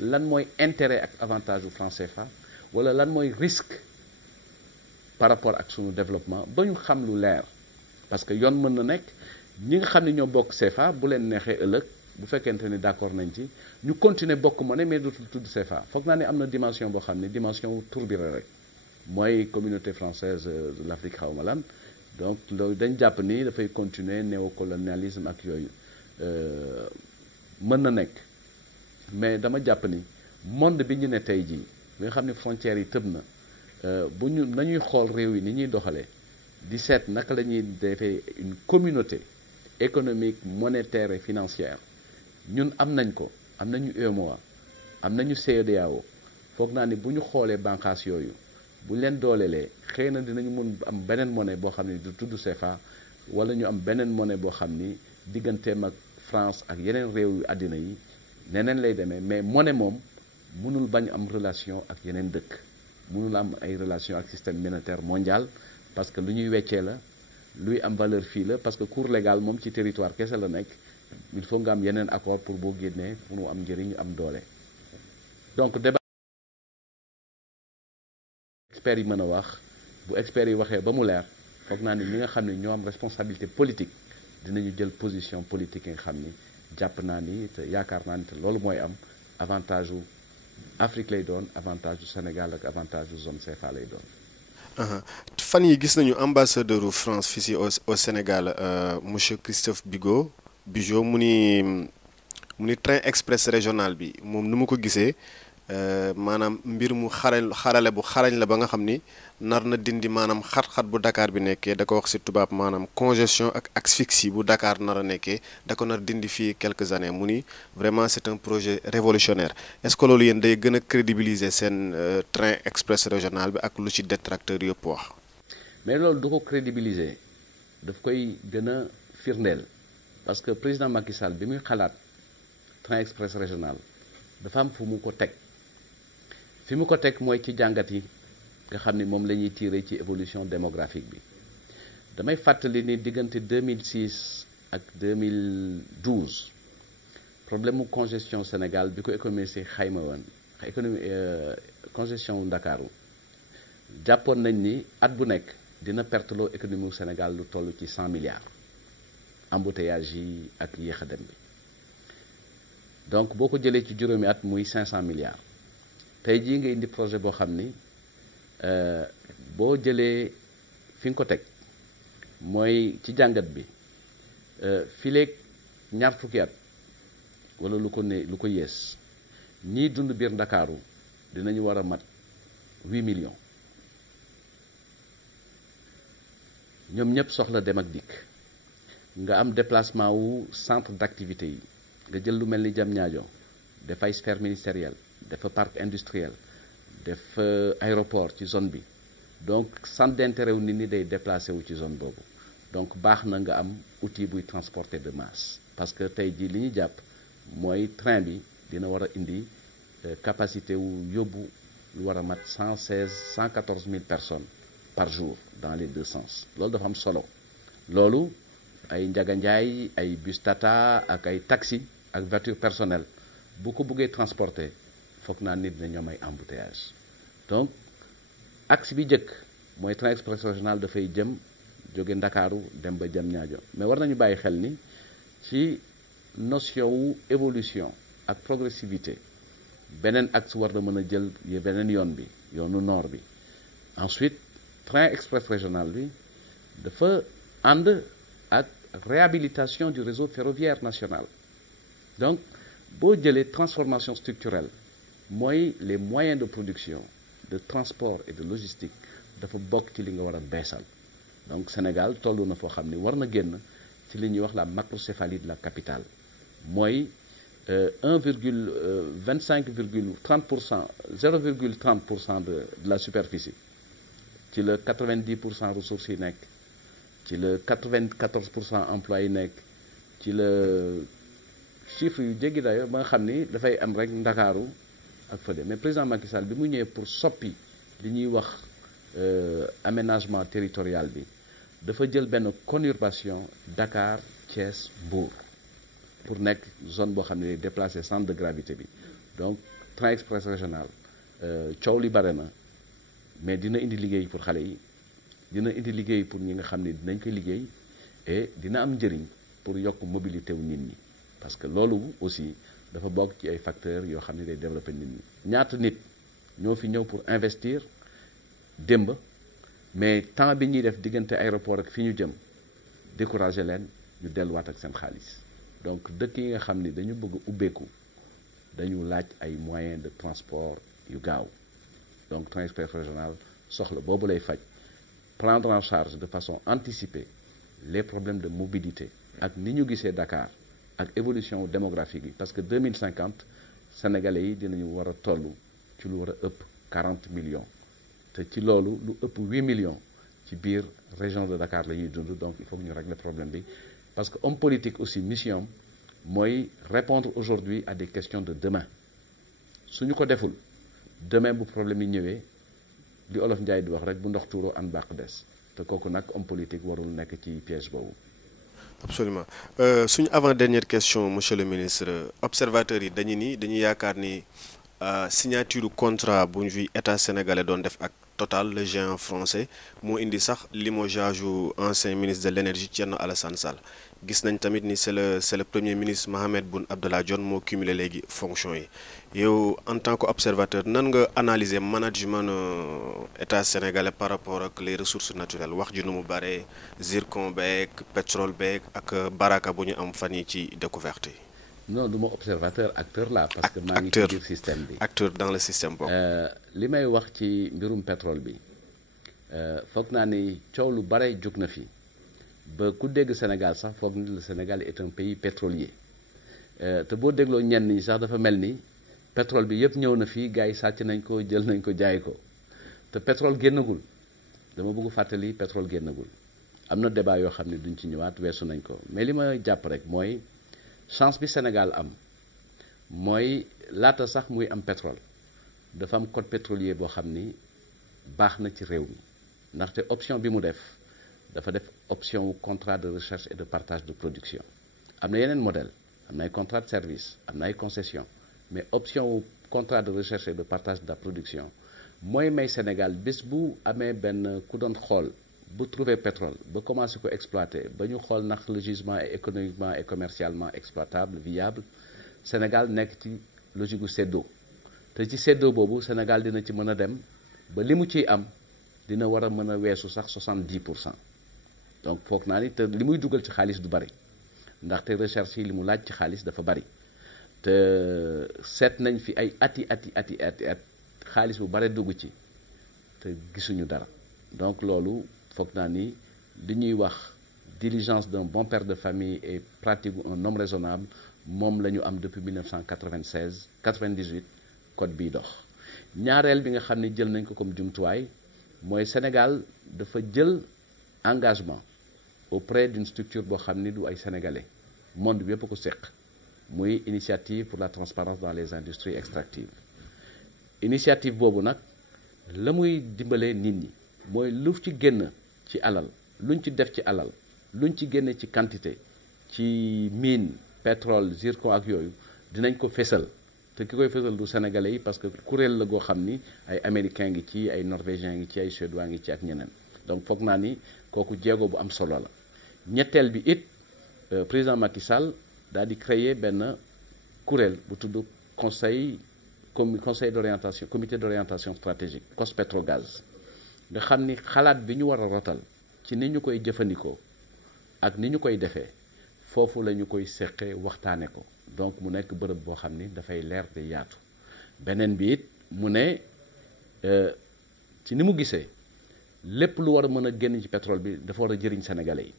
lan mooy intérêt ak avantage u franc CFA wala lan mooy risque par rapport ak sunu développement ba ñu xam lu leer parce que yoon mën na nekk ñi nga xam ne ñoo bokk CFA bu leen neexee ëllëg bu fekkente ni d'accord nañ ci ñu continuer bokk monnaie mais dootul tudd CFA foog naa ne am na dimension boo xam ne dimension tur bi la rek mooy communauté française de l'Afrique xaw ma lan donc loolu dañ jàpp ni dafay continuer néocolonialisme ak yooyu mën na nekk mais dama jàpp ni monde bi ñu ne tey jii bi nga xam ne frontières yi tëb na bu ñu nañuy xool réew yi ni ñuy doxalee di seet naka la ñuy defee une communauté économique monétaire et financière ñun am nañ ko am nañu UEMOA am nañu CEDEAO foog naa ni bu ñu xoolee bànqaas yooyu bu ñu leen doolelee xëy na dinañu mun am beneen monnaie boo xam ni du tudd CFA wala ñu am beneen monnaie boo xam ni digganteem ak France ak yeneen réew yu àddina yi neneen lay demee mais monnaie moom mënul bañ am relation ak yeneen dëkk mënul am ay relation ak système monétaire mondial parce que lu ñuy weccee la luy am valeur fii la parce que cours légal moom ci territoire kese la nekk il faut nga am yeneen accord pour boo génnee pour mu am njëriñ am doole donc débat experts yi mën a wax bu experts yi waxee ba mu leer foog naa ni ñi nga xam ne ñoo am responsabilité politique dinañu jël position politique yi nga xam ni jàpp naa ni te yaakaar naa ni te loolu mooy am avantage u Afrique lay doon avantage u Sénégal ak avantage u zone CFA lay doon. fan yi gis nañu ambassadeur u France fii si au Sénégal monsieur Christophe Bigot mu ni train express régional bi moom nu mu ko gisee maanaam mbir mu xarale bu xarañ la ba nga xam ni nar na dindi maanaam xat-xat bu Dakar bi nekkee da ko wax si tubaab maanaam congestion ak asphyxie bu Dakar nar a nekkee da ko nar dindi fii quelques années mu ni vraiment c'est un projet révolutionnaire est-ce que loolu yéen day gën a crédibiliser seen train express régional bi ak lu ci détracteur yëpp wax. mais loolu du ko crédibiliser daf koy gën a firndeel parce que président Macky Sall bi muy xalaat train express régional dafa am fu mu ko teg fi mu ko teg mooy ci jàngat yi nga xam ni moom la ñuy tiré ci évolution démographique bi damay fàttali ni diggante 2006 ak 2012 problème mu congestion Sénégal bi ko économiste xayma woon congestion wu Ndakaaru jàppoon nañ ni at bu nekk dina perte loo économie wu Sénégal lu toll ci 100 milliards embouteillage yi ak yéex a dem bi donc boo ko jëlee ci juróomi at muy 500 milliards tey jii nga indi projet boo xam ni boo jëlee fi nga ko teg mooy ci jàngat bi fileeg ñaar fukki at wala lu ko yées ñii dund biir Ndakaaru dinañu war a mat 8 millions ñoom ñëpp soxla dem ak dikk nga am déplacement wu centre d'activité yi nga jël lu mel ni Diamniadio def ay sphère ministérielle def parc industriel def aéroport ci zone bi donc centre d'intérêt wu nit ñi day déplacé wu ci zone boobu donc baax na nga am outil buy transporter de masse parce que tey jii li ñu jàpp mooy train bi dina war a indi capacité wu yóbbu lu war a mat 114 000 personnes par jour dans les deux sens loolu dafa am solo loolu ay njaganjaay ay bus tata ak ay taxi ak voiture personnelle bu ko bëggee transporter foog naa nit dina ñoom ay embouteillage donc axe bi njëkk mooy train express régional dafay jëm jóge Ndakaaru dem ba Diamniadio mais war nañu bàyyi xel ni ci notion wu évolution ak progressivité beneen axe war na mën a jël beneen yoon bi yoonu nord bi ensuite train express régional bi dafa ànd ak réhabilitation du réseau ferroviaire national donc boo jëlee transformation structurelle mooy les moyens de production de transport et de logistique dafa bokk ci li nga war a beesal donc Sénégal toll na foo xam ni war na génn ci li ñuy wax la macrocéphalie de la capitale mooy 0,30% de la superficie ci la 90% ressources yi nekk ci la 94% emploi yi nekk ci la chiffre yu jéggi dayo ba nga xam ni dafay am rek Ndakaaru ak fële mais président Macky Sall bi mu ñëwee pour soppi li ñuy wax aménagement territorial bi dafa jël benn conurbation Dakar Thiès Mbour pour nekk zone boo xam ne déplacé centre de gravité bi donc train express régional coow li bare na mais dina indi liggéey pour xale yi dina indi liggéey pour ñi nga xam ne dinañ ko liggéey et dina am njëriñ pour yokk mobilité wu nit ñi parce que loolu aussi dafa bokk ci ay facteurs yoo xam ne day développer nit ñi ñaata nit ñoo fi ñëw pour investir démb mais temps bi ñuy def diggante aéroport ak fi ñu jëm décourager leen ñu delluwaat ak seen xaalis donc dëkk yi nga xam ni dañu bëgg ubbeeku dañu laaj ay moyens de transport yu gaaw donc train express régional soxla boobu lay faj prendre en charge de façon anticipée les problèmes de mobilité ak ni ñu gisee Dakar ak évolution démographique yi parce que 2050 sénégalais yi dinañu war a toll ci lu war a ëpp 40 millions te ci loolu lu ëpp 8 millions ci biir région de Dakar la ñuy dund donc il faut que ñu régler problème bi parce que homme politique aussi mission mooy répondre aujourd'hui à des questions de demain suñu ko deful demain bu problème yi ñëwee li olof Njaay di wax rek bu ndox tuuroo an bàq des te kooku nag homme politique warul nekk ci piège boobu. Absolument suñu avant dernière question monsieur le ministre observateurs yi dañuy yaakaar ni signature contrat bu ñu fi état sénégalais doon def ak Total le géant français moo indi sax limogeage u ancien ministre de l'énergie Thierno Alassane Sall gis nañ tamit ni c'est le premier ministre Mahammed Boun Abdallah Dionne moo cumulé léegi fonction yi yow en tant que observateur nan nga analyser management état sénégalais par rapport ak les ressources naturelles wax ji nu mu bare zircon beeg pétrole beeg ak baraka bu ñu am fan yi ci découverte yi. non du ma observateur acteur là parce que maa ngi ci biir système bi acteur dans le système boobu. li may wax ci mbirum pétrole bi foog naa ni coow lu bare jóg na fi ba ku dégg Sénégal sax foog ni le Sénégal est un pays pétrolier te boo dégloo ñenn ñi sax dafa mel ni pétrole bi yëpp ñëw na fii gars yi sàcc nañ ko jël nañ ko jaay ko te pétrole génnagul dama bëgg fàttali pétrole génnagul am na débat yoo xam ne duñ ci ñëwaat weesu nañ ko mais li ma jàpp rek mooy chance bi Sénégal am mooy laata sax muy am pétrole dafa am code pétrolier boo xam ni baax na ci réew mi ndaxte option bi mu def dafa def option wu contrat de recherche et de partage de production am na yeneen modèle am na ay contrat de service am na ay concession mais option wu contrat de recherche et de partage de la production mooy may Sénégal bés bu amee benn ku doon xool bu trouver pétrole ba commencé ko exploiter ba ñu xool ndax le gisement est économiquement et commercialement exploitable viable Sénégal nekk ci logique gu séddoo te ci séddoo boobu Sénégal dina ci mën a dem ba li mu ciy am dina war a mën a weesu sax 70%. donc foog naa ni te li muy dugal ci xaalis du bari ndaxte recherche yi li mu laaj ci xaalis dafa bari te seet nañ fi ay ati xaalis bu bare dugg ci te gisuñu dara donc loolu foog naa ni li ñuy wax diligence d'un bon père de famille et pratique un homme raisonnable moom la ñu am depuis 1996 98 code bii dox ñaareel bi nga xam ne jël nañ ko comme jumtuwaay mooy Sénégal dafa jël engagement auprès d'une structure boo xam ni du ay sénégalais monde bi yëpp ko seq muy initiative pour la transparence dans les industries extractives initiative boobu nag la muy dimbalee nit ñi mooy lu ci génn ci alal luñ ci def ci alal luñ ci génne ci quantité ci mine pétrole zircon ak yooyu dinañ ko fesal te ki koy fesal du sénégalais yi parce que kuréel la goo xam ni ay américain ngi ci ay norvégien ngi ci ay suédois ngi ci ak ñeneen donc foog naa ni kooku jéego bu am solo la ñetteel bi it président Macky Sall daal di créer benn kuréel bu tudd conseil d'orientation comité d'orientation stratégique COS-Petrogaz nga xam ni xalaat bi ñu war a rotal ci ni ñu koy jëfandikoo ak ni ñu koy defee foofu la ñu koy seqee waxtaane ko donc mu nekk bërëb boo xam ni dafay leer te yaatu beneen bi it mu ne ci ni mu gisee lépp lu war a mën a génn ci pétrole bi dafa war a jëriñ sénégalais yi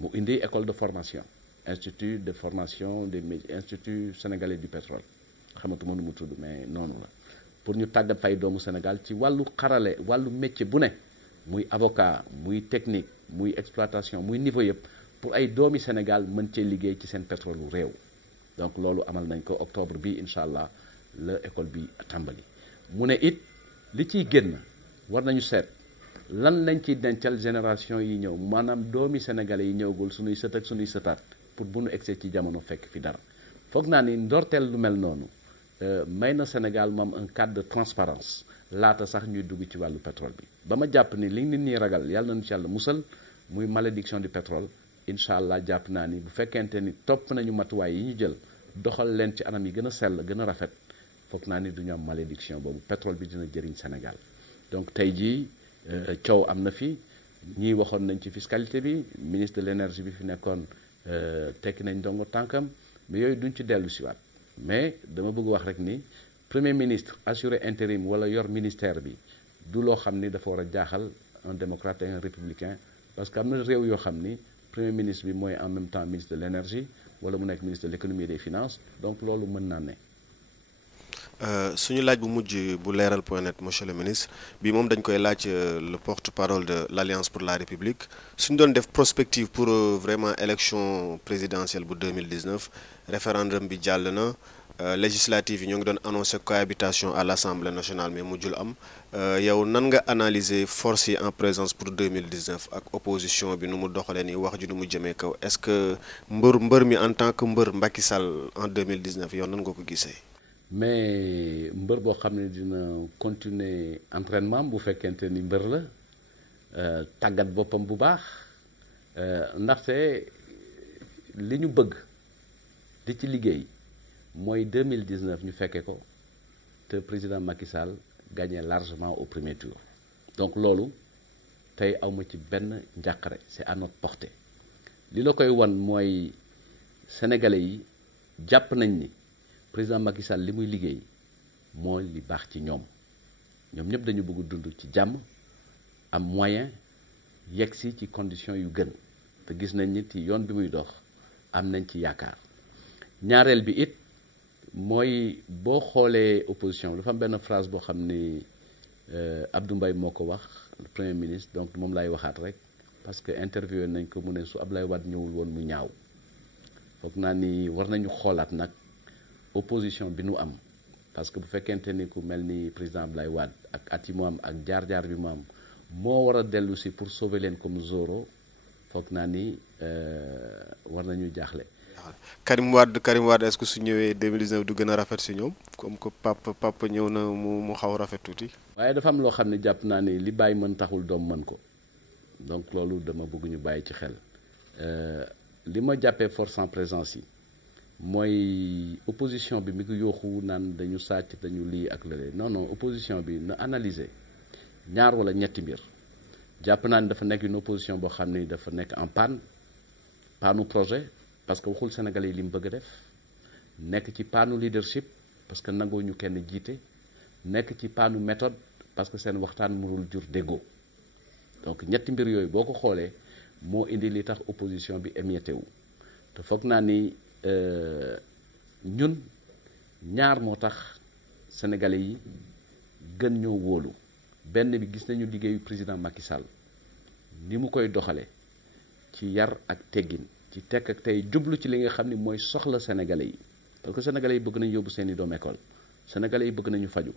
mu indi école de formation institut de formation des métiers institut sénégalais du pétrole xamatuma nu mu tudd mais noonu la pour ñu tàggat fay doomu Sénégal ci wàllu xarale wàllu métier bu ne muy avocat muy technique muy exploitation muy niveau yëpp pour ay doomi Sénégal mën cee liggéey ci seen pétrole lu réew donc loolu amal nañ ko octobre bi incha allah la école bi tàmbali mu ne it li ciy génn war nañu seet lan lañ ciy dencal génération yi ñëw maanaam doomi sénégalais yi ñëwagul suñuy sët ak suñuy sëtaat pour bu nu egsee ci jamono fekk fi dara foog naa ni ndorteel lu mel noonu may na Sénégal moom un cadre de transparence laata sax ñuy dugg ci wàllu pétrole bi ba ma jàpp ni li nit ñi ragal yàlla nañu ci yàlla musal muy malédiction du pétrole incha allah jàpp naa ni bu fekkente ni topp nañu matuwaay yi ñu jël doxal leen ci anam yi gën a sell gën a rafet foog naa ni du ñu am malédiction boobu pétrole bi dina jëriñ Sénégal donc tey jii coow am na fi ñii waxoon nañ ci fiscalité bi ministre de l'énergie bi fi nekkoon tekki nañ dongo tànkam mais yooyu duñ ci dellu siwaat mais dama bëgg wax rek ni premier ministre assuré intérim wala yor ministère bi du loo xam ni dafa war a jaaxal un démocrate et un républicain parce que am na réew yoo xam ni premier ministre bi mooy en même temps ministre de l'énergie wala mu nekk ministre de l'économie et des finances donc loolu mën naa ne. suñu laaj bu mujj bu leeral point net monsieur le ministre bi moom dañ koy laaj le porte-parole de l'Alliance pour la République suñu doon def prospective pour vraiment élection présidentielle bu 2019 référendum bi jàll na législative yi ñoo ngi doon annoncé cohabitation à l'Assemblée nationale mais mujjul am yow nan nga analyser force yi en présence pour 2019 ak opposition bi nu mu doxalee nii wax ji nu mu jëmee kaw est-ce que mbër mi en tant que mbër Macky Sall en 2019 yow nan nga ko gisee. mais mbër boo xam ne dina continuer entraînement bu fekkente ni mbër la tàggat boppam bu baax ndaxte li ñu bëgg di ci liggéey mooy 2019 ñu fekke ko te président Macky Sall gagné largement au premier tour donc loolu tey awma ci benn njàqare c'est à notre portée li la koy wan mooy sénégalais yi jàpp nañ ni président Macky Sall li muy liggéey mooy li baax ci ñoom ñëpp dañu bëgg dund ci jàmm am moyen yegg si ci conditions yu gën te gis nañ ni ci yoon bi muy dox am nañ ci yaakaar ñaareel bi it mooy boo xoolee opposition bi dafa am benn phrase boo xam ni Abdou Mbaye moo ko wax le premier ministre donc moom laay waxaat rek parce que interviewé nañ ko mu ne su Abdoulaye Wade ñëwul woon mu ñaaw foog naa ni war nañu xoolaat nag opposition bi nu am parce que bu fekkente ni ku mel ni président Abdoulaye Wade ak at yi mu am ak jaar-jaar bi mu am moo war a dellu si pour sauver leen comme Zoro foog naa ni war nañu jaaxle. Karim Wade est-ce que su ñëwee 2019 du gën a rafet si ñoom comme que papa ñëw na mu xaw rafet tuuti. waaye dafa am loo xam ne jàpp naa ni li bàyyi mën taxul doom mën ko donc loolu dama bëgg ñu bàyyi ci xel li ma jàppee force en présence yi mooy opposition bi mi ngi yooxu naan dañu sàcc dañu lii ak lële non opposition bi na analyser ñaar wala ñetti mbir jàpp naa ni dafa nekk une opposition boo xam ni dafa nekk en panne projet parce que waxul Sénégalais yi li mu bëgg a def nekk ci panne leadership parce que nangoo ñu kenn jiite nekk ci panne méthode parce que seen waxtaan mënul jur déggoo donc ñetti mbir yooyu boo ko xoolee moo indi li tax opposition bi émietté wu te foog naa ni ñun ñaar moo tax sénégalais yi gën ñoo wóolu benn bi gis nañu liggéeyu président Macky Sall ni mu koy doxale ci yar ak teggin ci tekk ak tey jublu ci li nga xam ni mooy soxla sénégalais yi parce que sénégalais yi bëgg nañu yóbbu seeni doom école sénégalais yi bëgg nañu faju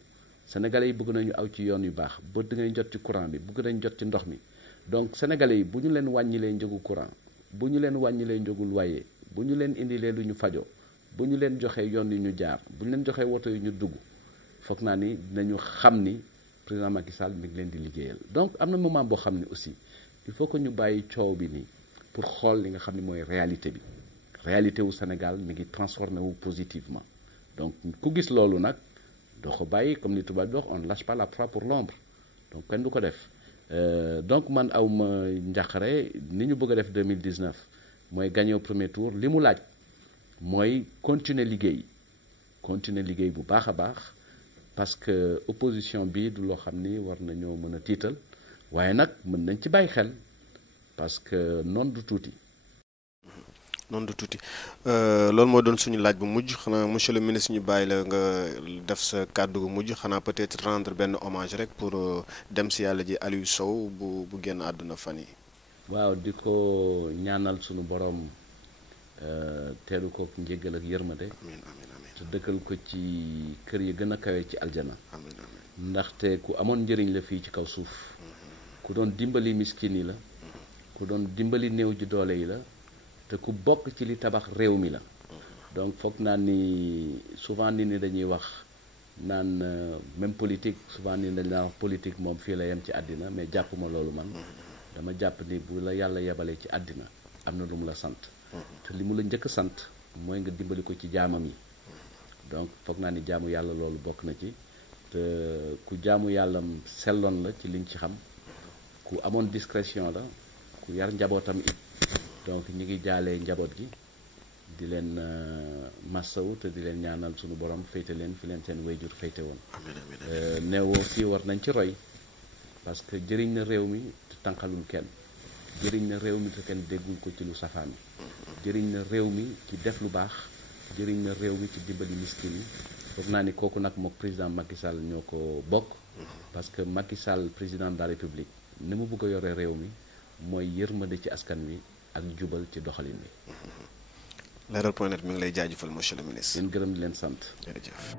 sénégalais yi bëgg nañu aw ci yoon yu baax bëgg nañu jot ci courant bi bëgg nañu jot ci ndox mi donc sénégalais yi bu ñu leen wàññilee njëgu courant bu ñu leen wàññilee njëgu loyer bu ñu leen indilee lu ñu fajoo bu ñu leen joxee yoon yu ñu jaar bu ñu leen joxee woto yu ñu dugg foog naa ni dinañu xam ni président Macky Sall mi ngi leen di liggéeyal donc am na moment boo xam ne aussi il faut que ñu bàyyi coow bi nii pour xool li nga xam ne mooy réalité bi réalité wu Sénégal mi ngi transformé wu positivement donc ku gis loolu nag doo ko bàyyi comme ni tubaab di wax on ne lâche pas la proie pour l'ombre donc kenn du ko def donc man awma njàqare ni ñu bëgg a def 2019 mooy gagner au premier tour li mu laaj mooy continuer liggéey bu baax a baax parce que opposition bi du loo xam ni war nañoo mën a tiital waaye nag mën nañ ci bàyyi xel parce que noonu du tuuti. Loolu moo doon suñu laaj bu mujj xanaa monsieur le ministre ñu bàyyi la nga def sa kàddu gu mujj xanaa peut-être rendre benn hommage rek pour dem si yàlla ji Aliou Sow bu génn àdduna fan yi. waaw di ko ñaanal suñu borom teelu ko njéggal ak yërmande. amiin amiin amiin te dëkkal ko ci kër yi gën a kawe ci aljana. amiin amiin ndaxte ku amoon njëriñ la fii ci kaw suuf. ku doon dimbali miskin yi la. ku doon dimbali néew ji doole yi la. te ku bokk ci li tabax réew mi la donc foog naa ni souvent nit ñi dañuy wax naan même politique souvent nit ñi dañ naan wax politique moom fii la yem ci àddina mais jàppuma loolu man dama jàpp ni bu la yàlla yebalee ci àddina am na lu mu la sant te li mu la njëkk sant mooy nga dimbali ko ci jaamam yi donc foog naa ni jaamu yàlla loolu bokk na ci te ku jaamu yàllam selloon la ci liñ ci xam ku amoon discrétion la ku yar njabootam it donc ñi ngi jaalee njaboot gi di leen massawu te di leen ñaanal suñu borom féete leen fi leen seen wayjur féete woon neewoo fii war nañ ci roy parce que jëriñ na réew mi te tànqalul kenn jëriñ na réew mi te kenn déggul ko ci lu safaan jëriñ na réew mi ci def lu baax jëriñ na réew mi ci dimbali miskin yi foog naa ni kooku nag mook président Macky Sall ñoo ko bokk parce que Macky Sall président de la République ni mu bëgg a yore réew mi mooy yërmande ci askan wi ak jubal ci doxalin bi. Leral point net mi ngi lay jaajëfal monsieur le ministre. leen gërëm di leen sant. jërëjëf.